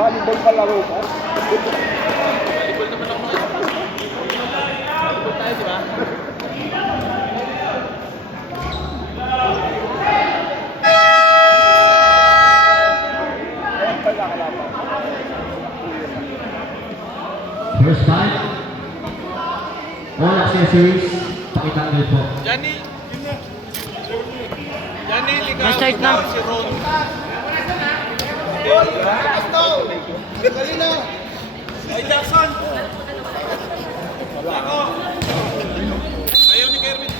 Volleyball pala ro ka? Volleyball naman ako mga volleyball tayo, di ba? First time. All accessories. Pakita nyo po. Johnny, ligaw. Na-start na. Si Ron. Ay, Jackson. Ako. Ayaw ni Kerwin.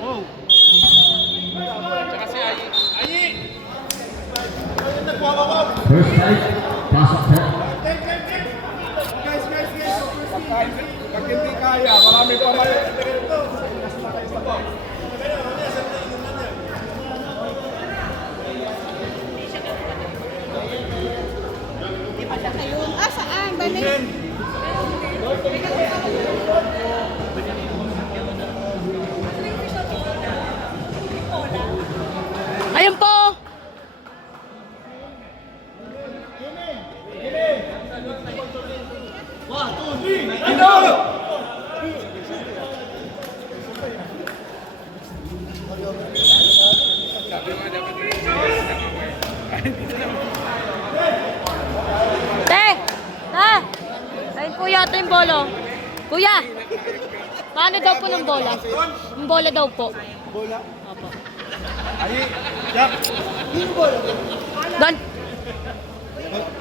Wow. Tsaka si Ayi. Ayi! First time. Pasok po. Pag hindi kaya, marami pa mali. Ayun. Ah, saan? Balik. Ayun po! Te! Ta! Ayun po yata yung bolo. Kuya! Paano daw po ng bola? Yung bola daw po. Bola. Opo. Ayi, Jack. Gan!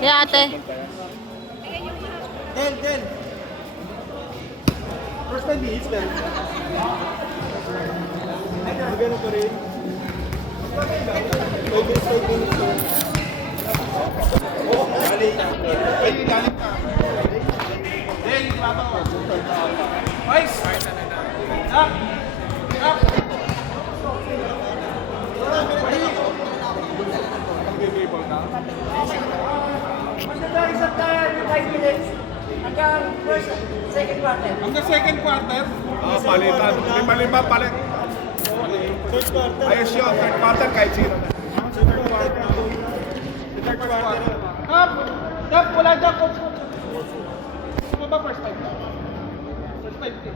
Kaya ate. Ten. First time hits, pero. Magano pa rin. 5 minutes. Ay, galing ka. Then, ibabaw. Vice. Up. Up. Mag-dribble na. Isang time, 5 minutes. Hanggang first, second quarter. Hanggang second quarter. Palitan. Lima, palit. Third quarter. Ayos yun. Third quarter kahit sino na. Third quarter. Dap, wala dap. Ano ba first time? First time din.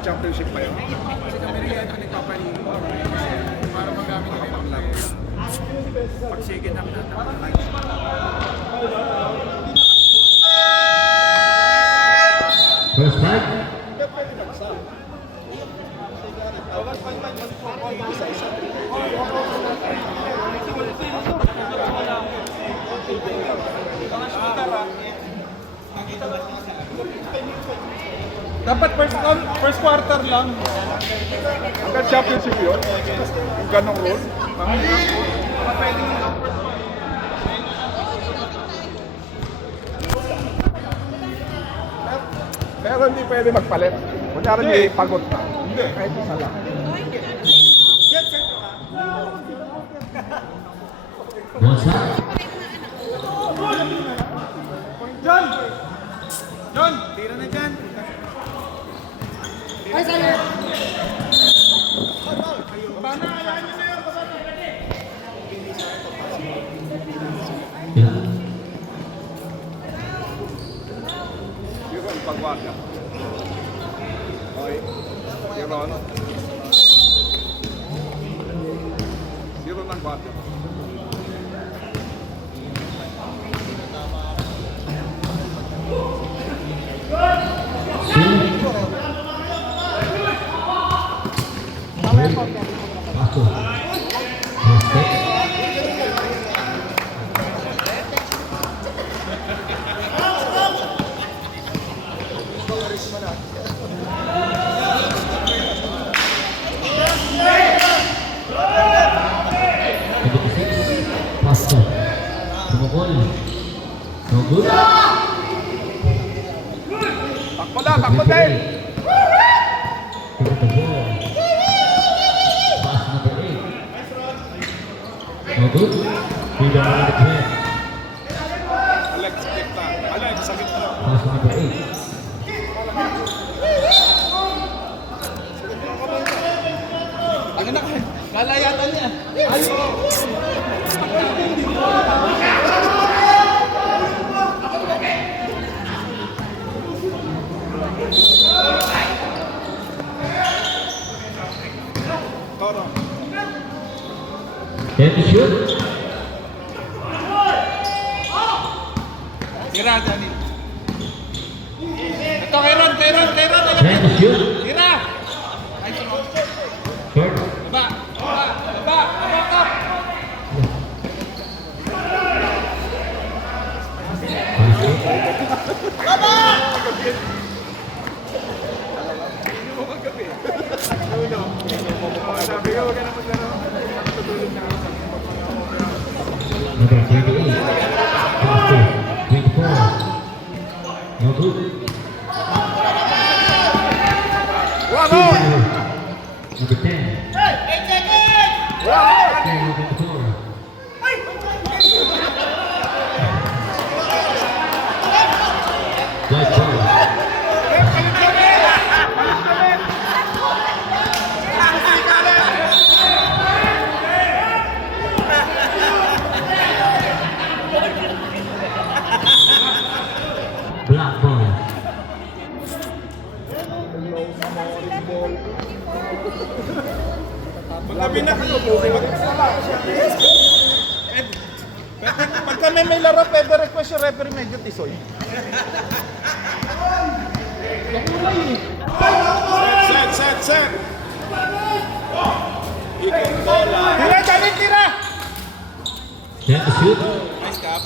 Championship pa yun. Kasi kami rin yan ang nagpapaligo. Para magamit kami ng laro. Pag second half na First time. Dapat first quarter lang. Hanggang championship yun. Yung ganong rule. Pero hindi pwede magpalit. Kunyari may pagod na. Hindi. Kahit isa lang. Bonsa. John, tira na dyan. Ay, sa'yo. Ilan? Zero ang pagwaga. Okay. Zero ano? Zero ng waga. Pasok. Basket. good. Takbo lang, takbo din. Give the ball. Pass number 8. No good. Rebound number 10. Alex, sakit na. Alex, sakit na. Pass number 8. Ano na? Kalayatan niya. Toro. 10 to shoot. Tira, Janil. Ito, Kairon. 10 to shoot. Tira! Short. Baba, top! Sabi ko, huwag ka na maglaro. Natutulog na ako. Number 38. Passes. 24. No good. Wano! Number 10. Wano! 10 on the floor. Right ball. Black ball. Magkabi na kayo. Pagka may laro, pwede request yung referee medyo tisoy. Set. Tira, Janil, tira! 10 to shoot. Nice cap.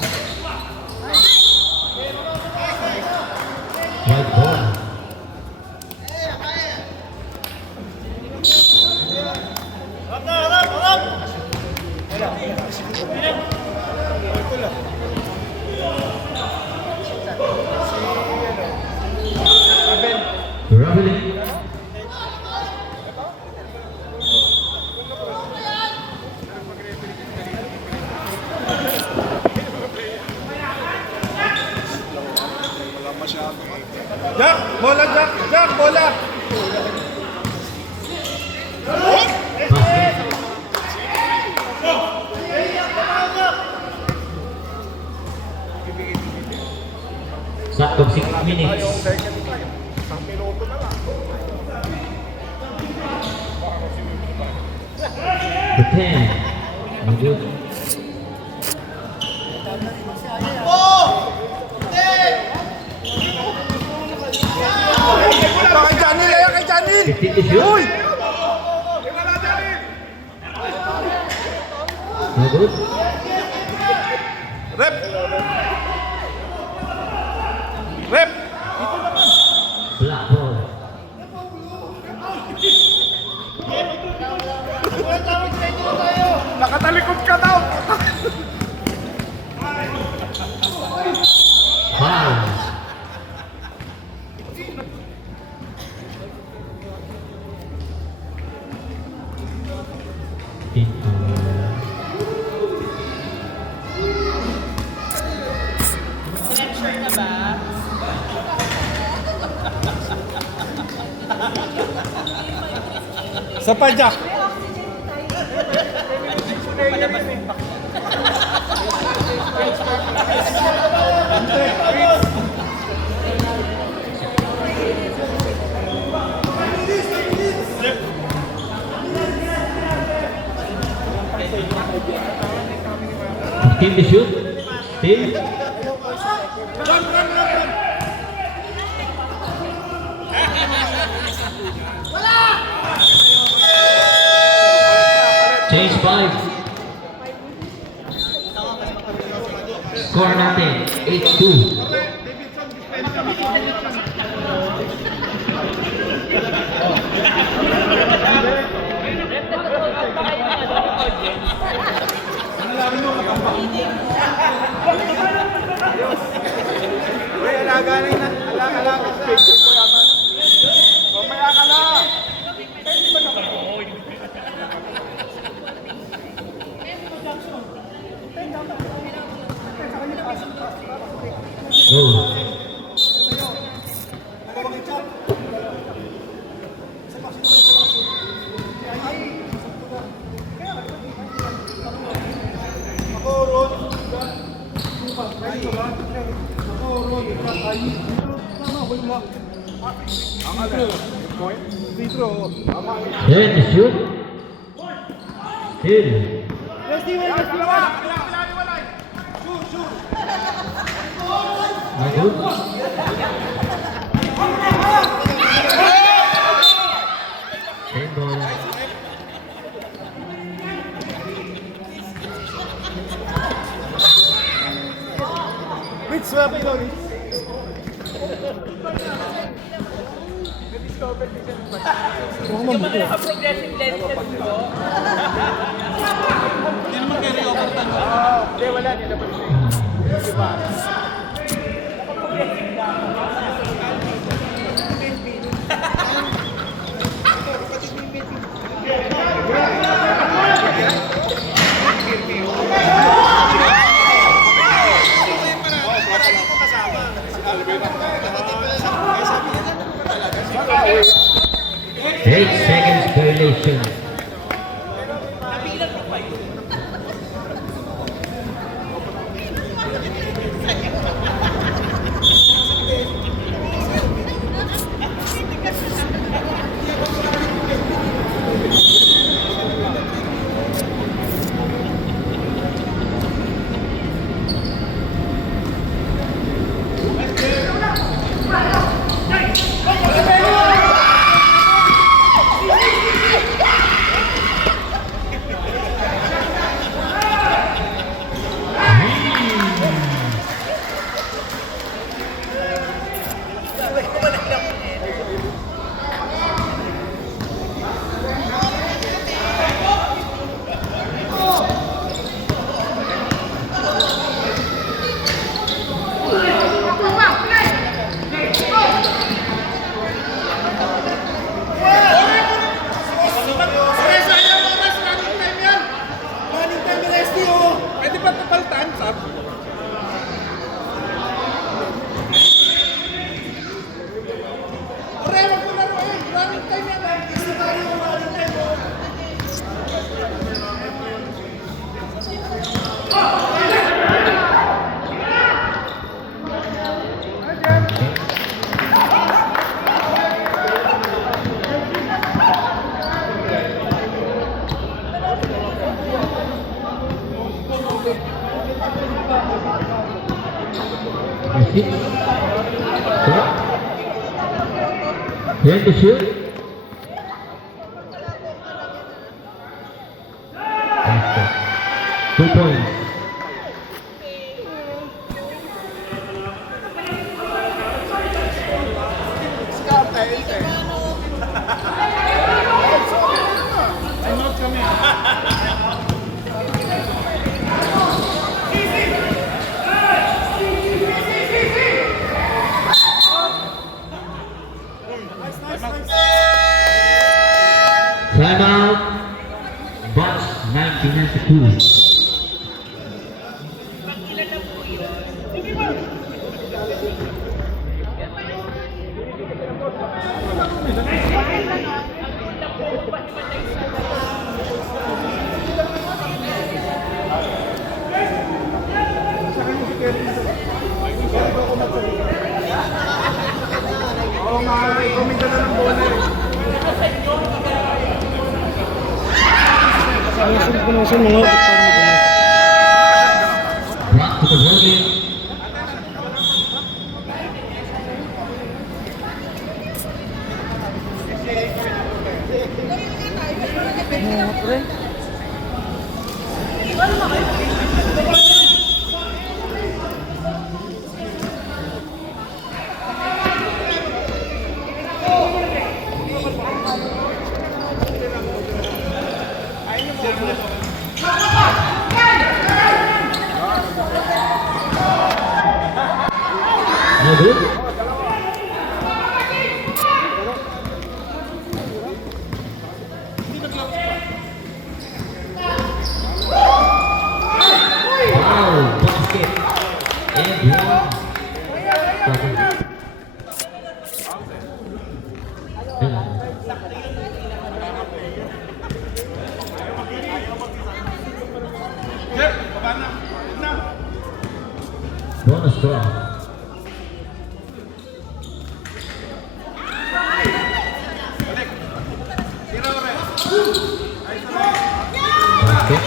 Right ball. Traveling. Wala masyado. Jack! Bola, Jack! Jack! Bola! Basket. Saktong 6 minutes. Isang minuto na lang. The 10. No good. Kay Janil, ayan kay Janil! 15 to shoot. Uy! Wala na, Janil! No good. Rep! Rep! Black ball. Nakatalikod ka daw! Foul. Sa pa, Jack! Team to shoot. Team. Change 5. Score natin 8-2. Then shoot. Hill. No good. Same ball. Eight seconds violation. Pwede ba ito palitan, Sab? Wag mo laruin. Running time yan. Gusto tayo yung running time mo. Shoot. Then to shoot. Nice. 2 points. Timeout. Bucks 1992. Oo nga, kumita na ng bola eh. Rock to the Rogan. No good. Basket.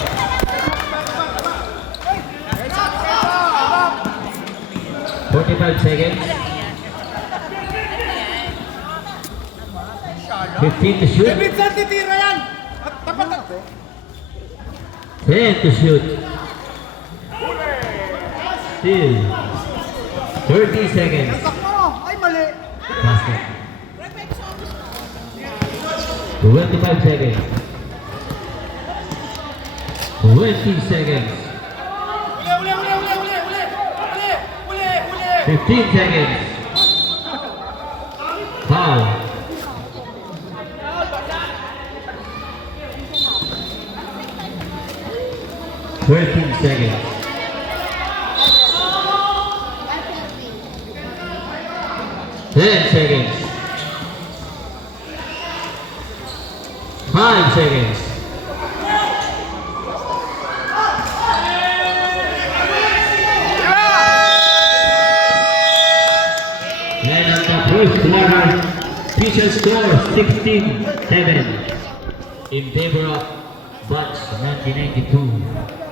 45 seconds. 15 to shoot. Minsan titira yan! At tapat na. 10 to shoot. Still. 30 seconds. Ay, mali! Basket. 25 seconds. 20 seconds. 15 seconds. Foul. Thirteen seconds. 10 seconds. 5 seconds. And at the first quarter, official score 16-7 in favor of Bucks 1992.